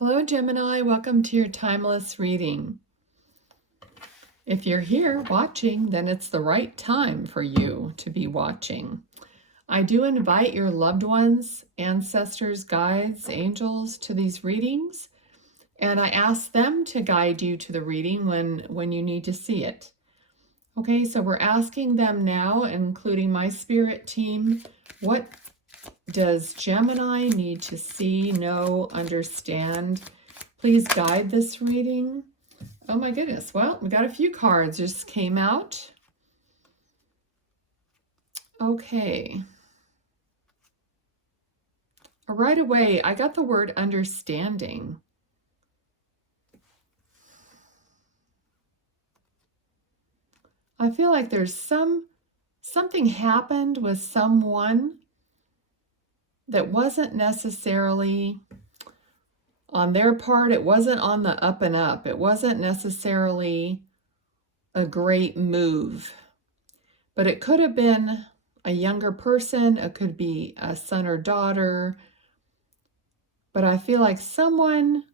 Hello, Gemini. Welcome to your timeless reading. If you're here watching, then it's the right time for you to be watching. I do invite your loved ones, ancestors, guides, angels to these readings, and I ask them to guide you to the reading when you need to see it. Okay, so we're asking them now, including my spirit team, what does Gemini need to see, know, understand? Please guide this reading. Oh my goodness. Well, we got a few cards just came out. Okay. Right away, I got the word understanding. I feel like there's something happened with someone that wasn't necessarily on their part. It wasn't on the up and up. It wasn't necessarily a great move, but it could have been a younger person. It could be a son or daughter, but I feel like someone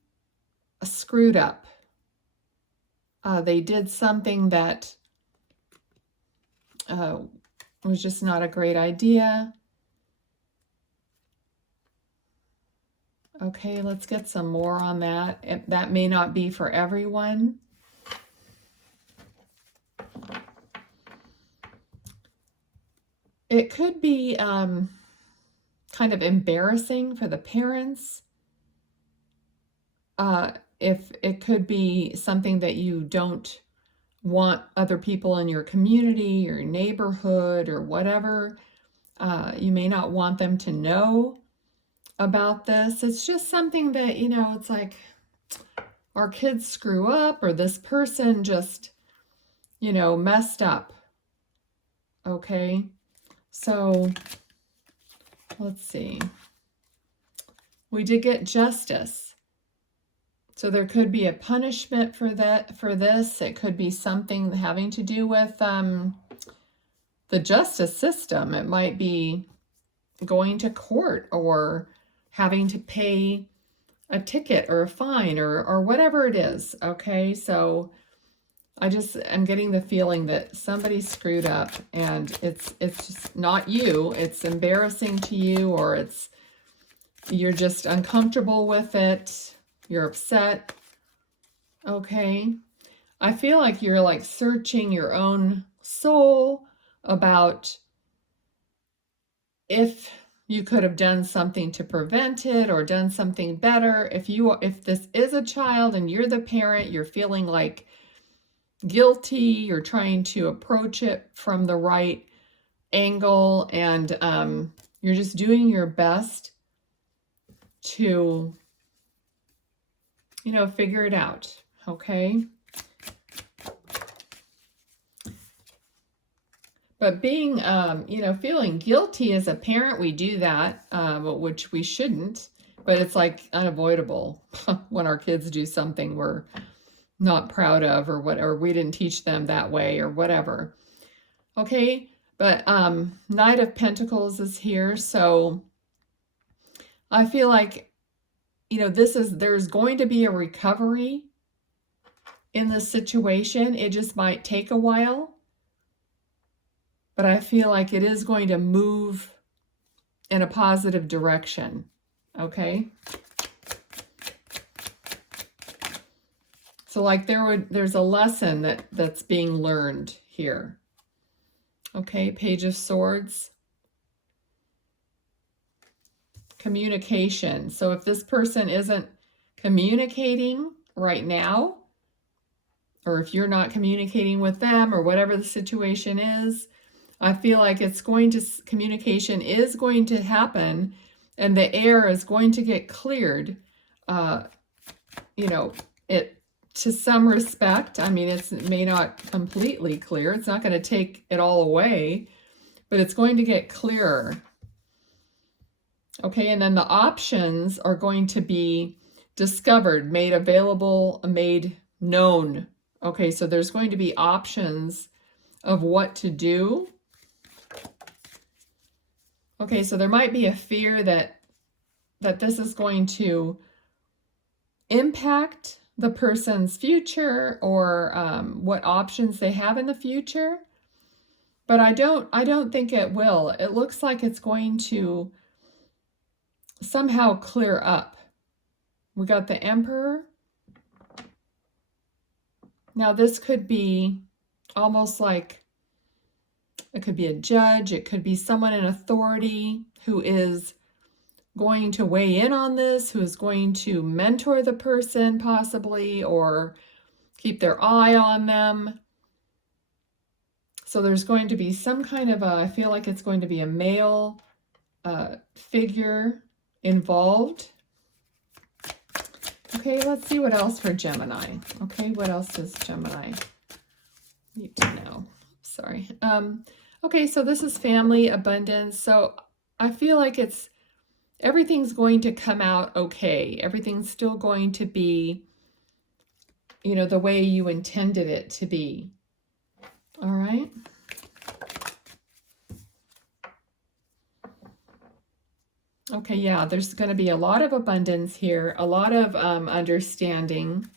screwed up. They did something that was just not a great idea. Okay, let's get some more on that. That may not be for everyone. It could be kind of embarrassing for the parents. If it could be something that you don't want other people in your community or neighborhood or whatever, you may not want them to know about this. It's just something that, it's like our kids screw up or this person just, messed up. Okay, so let's see. We did get justice. So there could be a punishment for this. It could be something having to do with the justice system. It might be going to court or having to pay a ticket or a fine or whatever it is. Okay, so I'm getting the feeling that somebody screwed up and it's just not you. It's embarrassing to you, or you're just uncomfortable with it. You're upset. Okay, I feel like you're like searching your own soul about if you could have done something to prevent it or done something better. If this is a child and you're the parent, you're feeling like guilty, you're trying to approach it from the right angle, and you're just doing your best to, figure it out. Okay. But being, feeling guilty as a parent, we do that, which we shouldn't, but it's like unavoidable when our kids do something we're not proud of or we didn't teach them that way or whatever. Okay, but Knight of Pentacles is here, so I feel like, there's going to be a recovery in this situation. It just might take a while, but I feel like it is going to move in a positive direction. Okay. So like there's a lesson that's being learned here. Okay, Page of Swords. Communication. So if this person isn't communicating right now, or if you're not communicating with them or whatever the situation is, I feel like communication is going to happen and the air is going to get cleared, it to some respect. I mean, it may not completely clear. It's not going to take it all away, but it's going to get clearer. Okay, and then the options are going to be discovered, made available, made known. Okay, so there's going to be options of what to do. Okay, so there might be a fear that this is going to impact the person's future or what options they have in the future. But I don't think it will. It looks like it's going to somehow clear up. We got the Emperor. Now this could be almost like, it could be a judge, it could be someone in authority who is going to weigh in on this, who is going to mentor the person possibly, or keep their eye on them. So there's going to be some kind of I feel like it's going to be a male figure involved. Okay, let's see what else for Gemini. Okay, what else does Gemini need to know? Sorry. Okay, so this is family, abundance. So I feel like everything's going to come out okay. Everything's still going to be, the way you intended it to be. All right. Okay, yeah, there's going to be a lot of abundance here, a lot of understanding.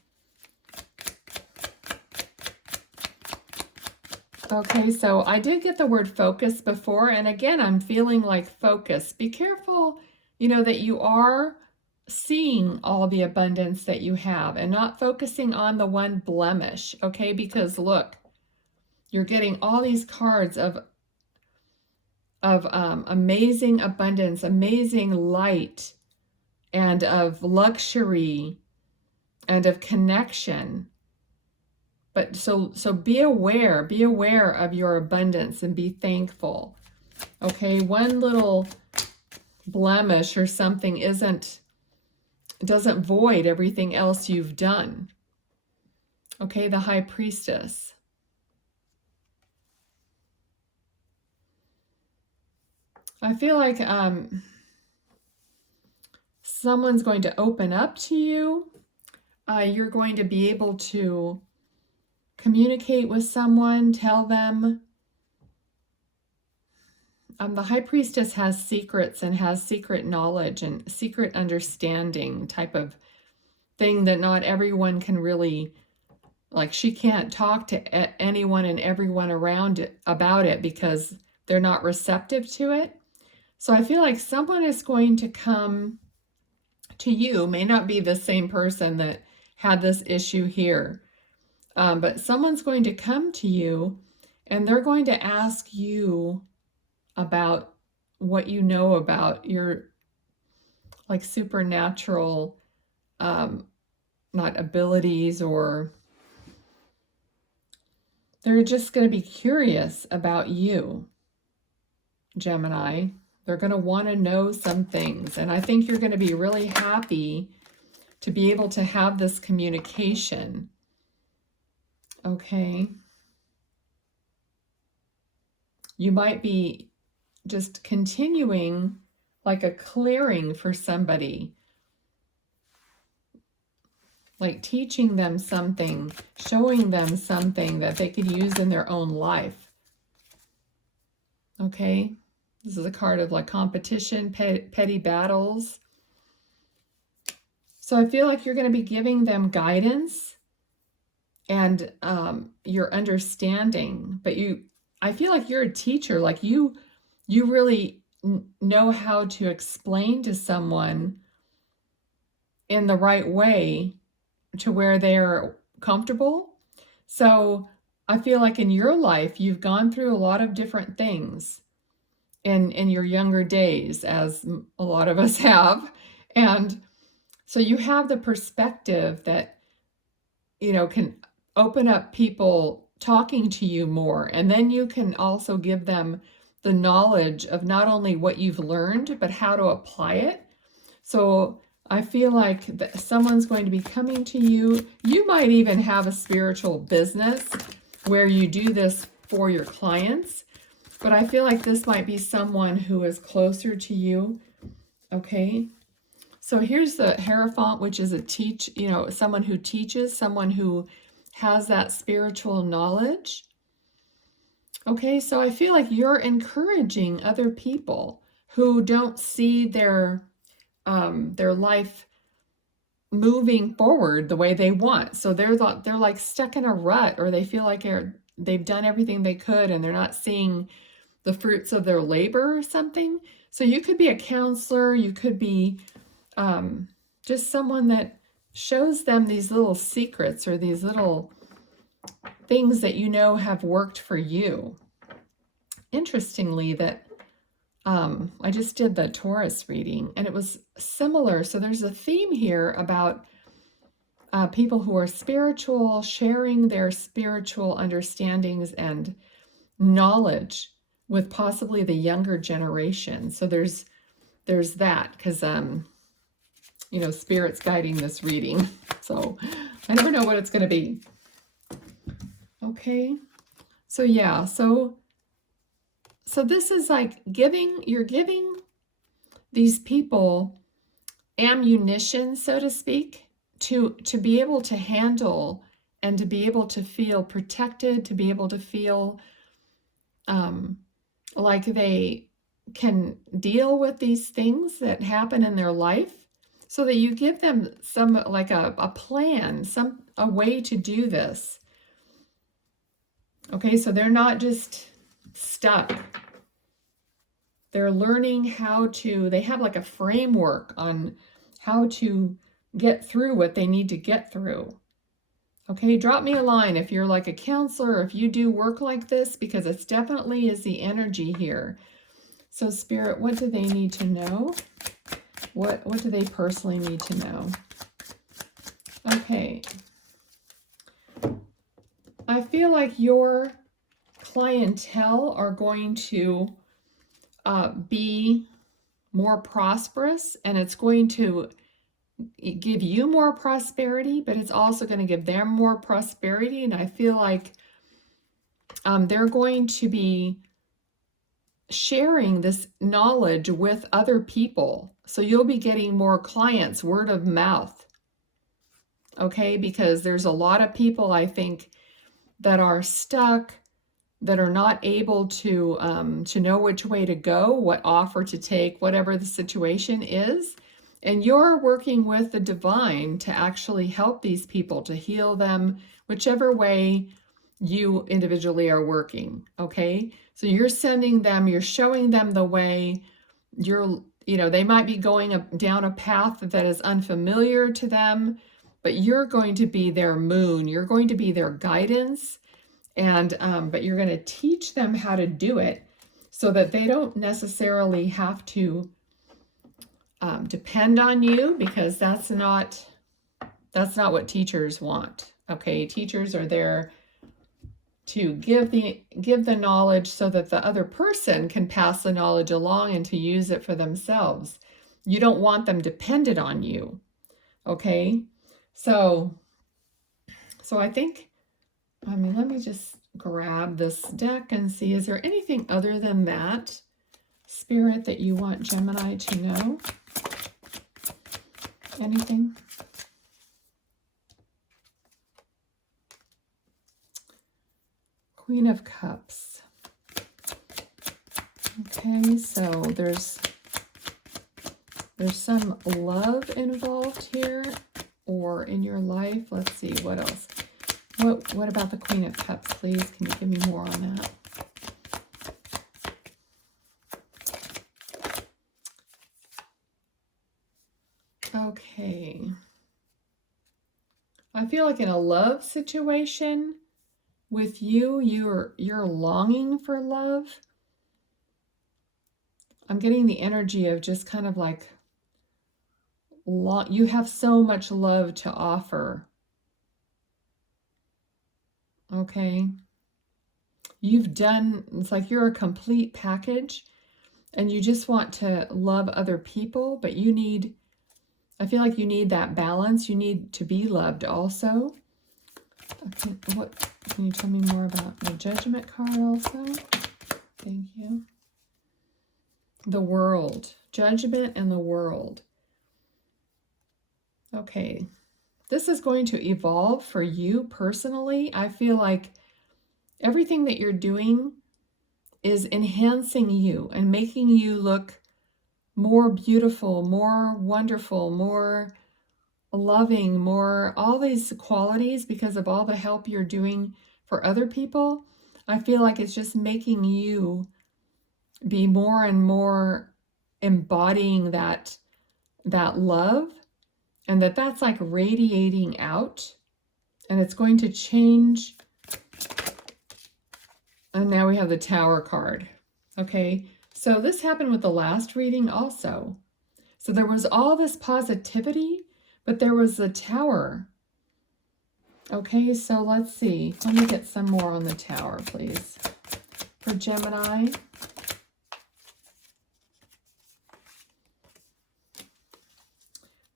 Okay, so I did get the word focus before, and again, I'm feeling like focus. Be careful, that you are seeing all the abundance that you have and not focusing on the one blemish, okay? Because look, you're getting all these cards of amazing abundance, amazing light, and of luxury, and of connection. But so be aware of your abundance and be thankful. Okay, one little blemish or something doesn't void everything else you've done. Okay, the High Priestess. I feel like someone's going to open up to you. You're going to be able to communicate with someone, tell them. The High Priestess has secrets and has secret knowledge and secret understanding type of thing that not everyone can really, like, she can't talk to anyone and everyone around it about it because they're not receptive to it. So I feel like someone is going to come to you, may not be the same person that had this issue here, but someone's going to come to you and they're going to ask you about what you know about your, like, supernatural, not abilities, or they're just going to be curious about you, Gemini. They're going to want to know some things. And I think you're going to be really happy to be able to have this communication. Okay. You might be just continuing like a clearing for somebody. Like teaching them something, showing them something that they could use in their own life. Okay. This is a card of like competition, petty battles. So I feel like you're going to be giving them guidance and your understanding. But I feel like you're a teacher. Like you really know how to explain to someone in the right way to where they're comfortable. So I feel like in your life, you've gone through a lot of different things in your younger days, as a lot of us have. And so you have the perspective that, can open up people talking to you more. And then you can also give them the knowledge of not only what you've learned, but how to apply it. So I feel like someone's going to be coming to you. You might even have a spiritual business where you do this for your clients. But I feel like this might be someone who is closer to you. Okay. So here's the Hierophant, which is someone who teaches, someone who has that spiritual knowledge. Okay, so I feel like you're encouraging other people who don't see their life moving forward the way they want. So they're like stuck in a rut, or they feel like they've done everything they could and they're not seeing the fruits of their labor or something. So you could be a counselor, you could be just someone that shows them these little secrets or these little things that you know have worked for you. Interestingly, that I just did the Taurus reading and it was similar. So there's a theme here about people who are spiritual, sharing their spiritual understandings and knowledge with possibly the younger generation. So there's that, because you know, Spirit's guiding this reading. So I never know what it's going to be. Okay. So yeah, so this is like you're giving these people ammunition, so to speak, to be able to handle and to be able to feel protected, to be able to feel like they can deal with these things that happen in their life, so that you give them some, like a plan, a way to do this. Okay, so they're not just stuck. They're learning how to, they have like a framework on how to get through what they need to get through. Okay, drop me a line if you're like a counselor, or if you do work like this, because it's definitely is the energy here. So Spirit, what do they need to know? What do they personally need to know? Okay. I feel like your clientele are going to be more prosperous, and it's going to give you more prosperity, but it's also going to give them more prosperity. And I feel like they're going to be sharing this knowledge with other people. So you'll be getting more clients, word of mouth. Okay, because there's a lot of people, I think, that are stuck, that are not able to know which way to go, what offer to take, whatever the situation is. And you're working with the divine to actually help these people, to heal them, whichever way you individually are working. Okay, so you're sending them, you're showing them the way. They might be going down a path that is unfamiliar to them, but you're going to be their moon, you're going to be their guidance. And but you're going to teach them how to do it, so that they don't necessarily have to depend on you, because that's not what teachers want. Okay, teachers are there to give the knowledge so that the other person can pass the knowledge along and to use it for themselves. You don't want them dependent on you. Okay, so I think, let me just grab this deck and see, is there anything other than that, Spirit, that you want Gemini to know? Anything? Queen of Cups. Okay, so there's some love involved here, or in your life. Let's see, what else? What about the Queen of Cups, please? Can you give me more on that? Okay. I feel like in a love situation with you, you're longing for love. I'm getting the energy of just kind of like, you have so much love to offer. Okay. It's like you're a complete package, and you just want to love other people, but I feel like you need that balance. You need to be loved also. Okay, can you tell me more about the Judgment card also? Thank you. The World. Judgment and the World. Okay. This is going to evolve for you personally. I feel like everything that you're doing is enhancing you and making you look more beautiful, more wonderful, more loving, more, all these qualities because of all the help you're doing for other people. I feel like it's just making you be more and more embodying that love, and that's like radiating out, and it's going to change. And now we have the Tower card. Okay, so this happened with the last reading also. So there was all this positivity, but there was the Tower. Okay, so let's see. Let me get some more on the Tower, please. For Gemini.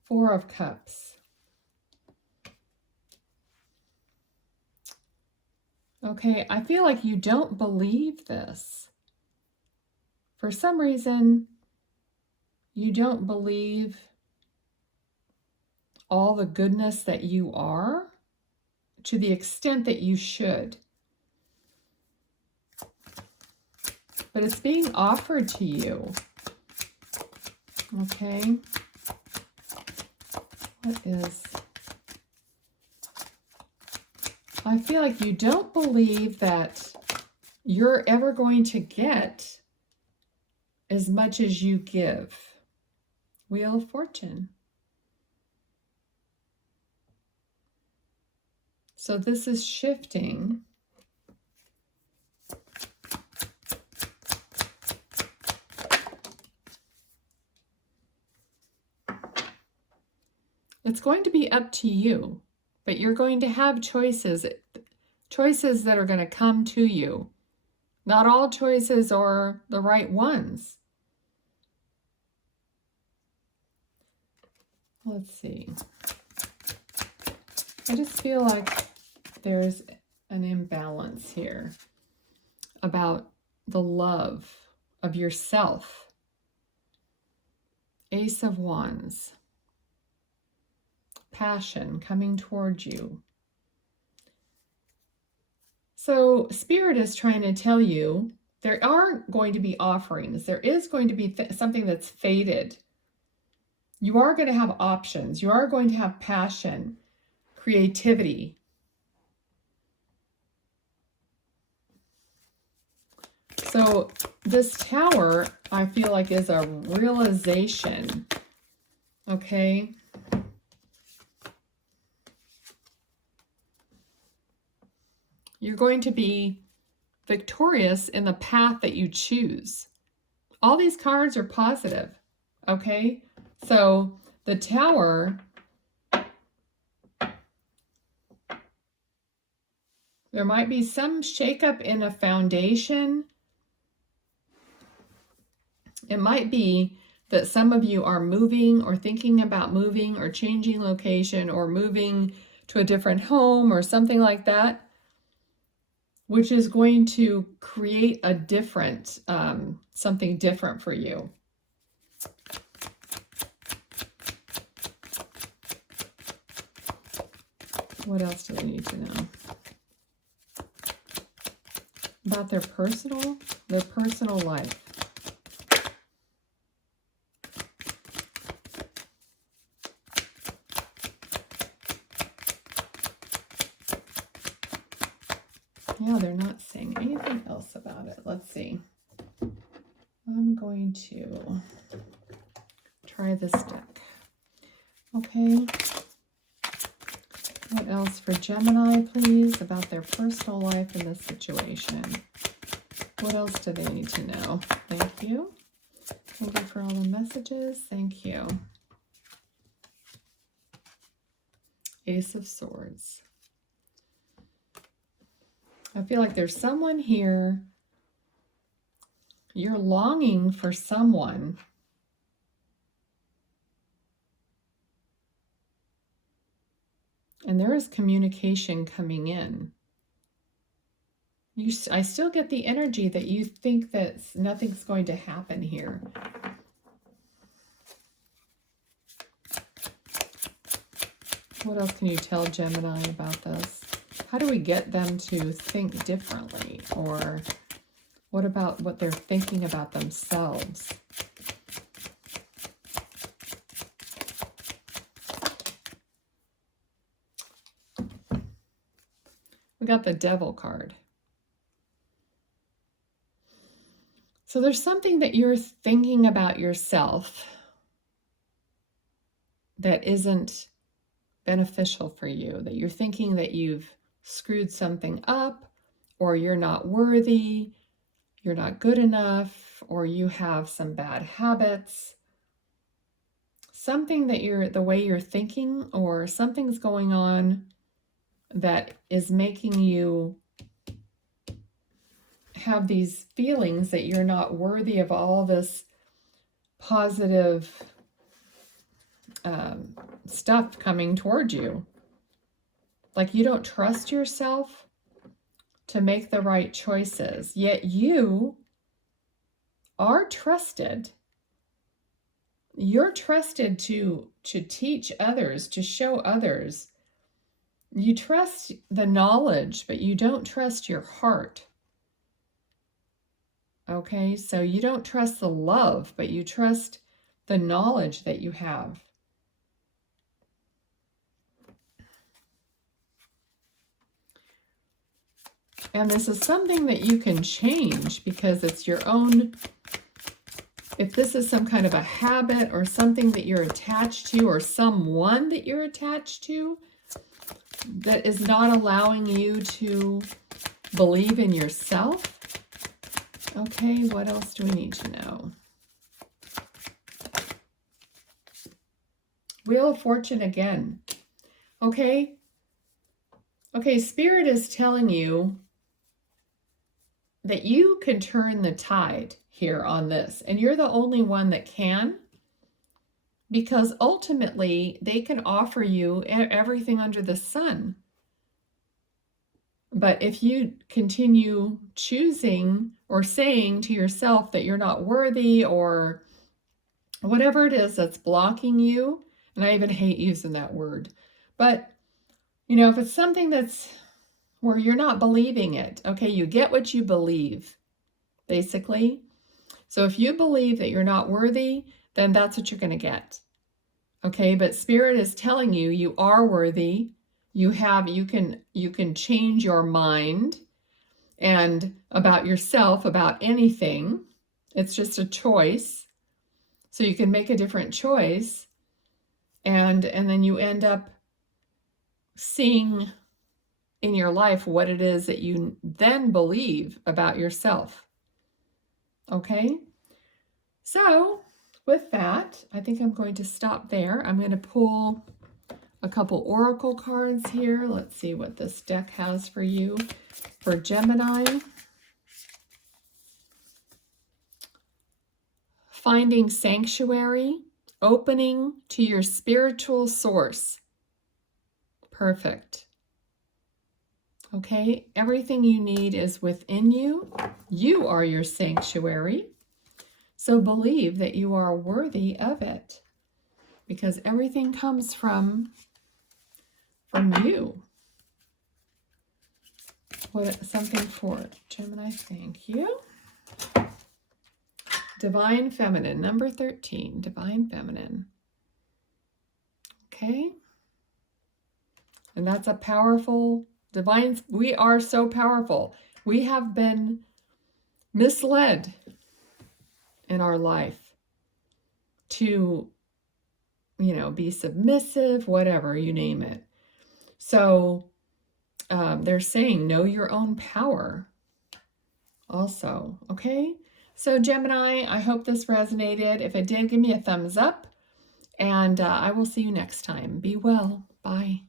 Four of Cups. Okay, I feel like you don't believe this. For some reason, you don't believe all the goodness that you are to the extent that you should. But it's being offered to you. Okay. What is... I feel like you don't believe that you're ever going to get as much as you give. Wheel of Fortune. So this is shifting. It's going to be up to you, but you're going to have choices that are going to come to you. Not all choices are the right ones. Let's see. I just feel like there's an imbalance here about the love of yourself. Ace of Wands. Passion coming towards you. So Spirit is trying to tell you there are going to be offerings. There is going to be something that's fated. You are going to have options. You are going to have passion, creativity. So this Tower, I feel like, is a realization. Okay. You're going to be victorious in the path that you choose. All these cards are positive, okay? So the Tower, there might be some shakeup in a foundation. It might be that some of you are moving or thinking about moving or changing location or moving to a different home or something like that, which is going to create a different, something different for you. What else do they need to know? About their personal life. Yeah, they're not saying anything else about it. Let's see. I'm going to try this deck. Okay. What else for Gemini, please, about their personal life in this situation? What else do they need to know? Thank you. Thank you for all the messages. Thank you. Ace of Swords. I feel like there's someone here, you're longing for someone. And there is communication coming in. I still get the energy that you think that nothing's going to happen here. What else can you tell Gemini about this? How do we get them to think differently? Or what about what they're thinking about themselves? We got the Devil card. So there's something that you're thinking about yourself that isn't beneficial for you, that you're thinking that you've screwed something up, or you're not worthy, you're not good enough, or you have some bad habits. Something that the way you're thinking, or something's going on that is making you have these feelings that you're not worthy of all this positive stuff coming towards you. Like you don't trust yourself to make the right choices, yet you are trusted. You're trusted to teach others, to show others. You trust the knowledge, but you don't trust your heart. Okay, so you don't trust the love, but you trust the knowledge that you have. And this is something that you can change because it's your own. If this is some kind of a habit or something that you're attached to, or someone that you're attached to that is not allowing you to believe in yourself. Okay, what else do we need to know? Wheel of Fortune again. Okay. Okay, Spirit is telling you that you can turn the tide here on this, and you're the only one that can, because ultimately they can offer you everything under the sun. But if you continue choosing or saying to yourself that you're not worthy, or whatever it is that's blocking you, and I even hate using that word, but you know, if it's something that's where you're not believing it, okay, you get what you believe, basically. So if you believe that you're not worthy, then that's what you're going to get. Okay, but Spirit is telling you you are worthy. You can change your mind and about yourself, about anything. It's just a choice. So you can make a different choice, and then you end up seeing in your life what it is that you then believe about yourself. Okay? So, with that, I think I'm going to stop there. I'm going to pull a couple oracle cards here. Let's see what this deck has for you. For Gemini, finding sanctuary, opening to your spiritual source. Perfect. Okay, everything you need is within you. You are your sanctuary. So believe that you are worthy of it, because everything comes from you. Something for Gemini, thank you. Divine Feminine, number 13, Divine Feminine. Okay. And that's a powerful divine. We are so powerful. We have been misled in our life to, be submissive, whatever, you name it. So they're saying know your own power also. Okay. So Gemini, I hope this resonated. If it did, give me a thumbs up, and I will see you next time. Be well. Bye.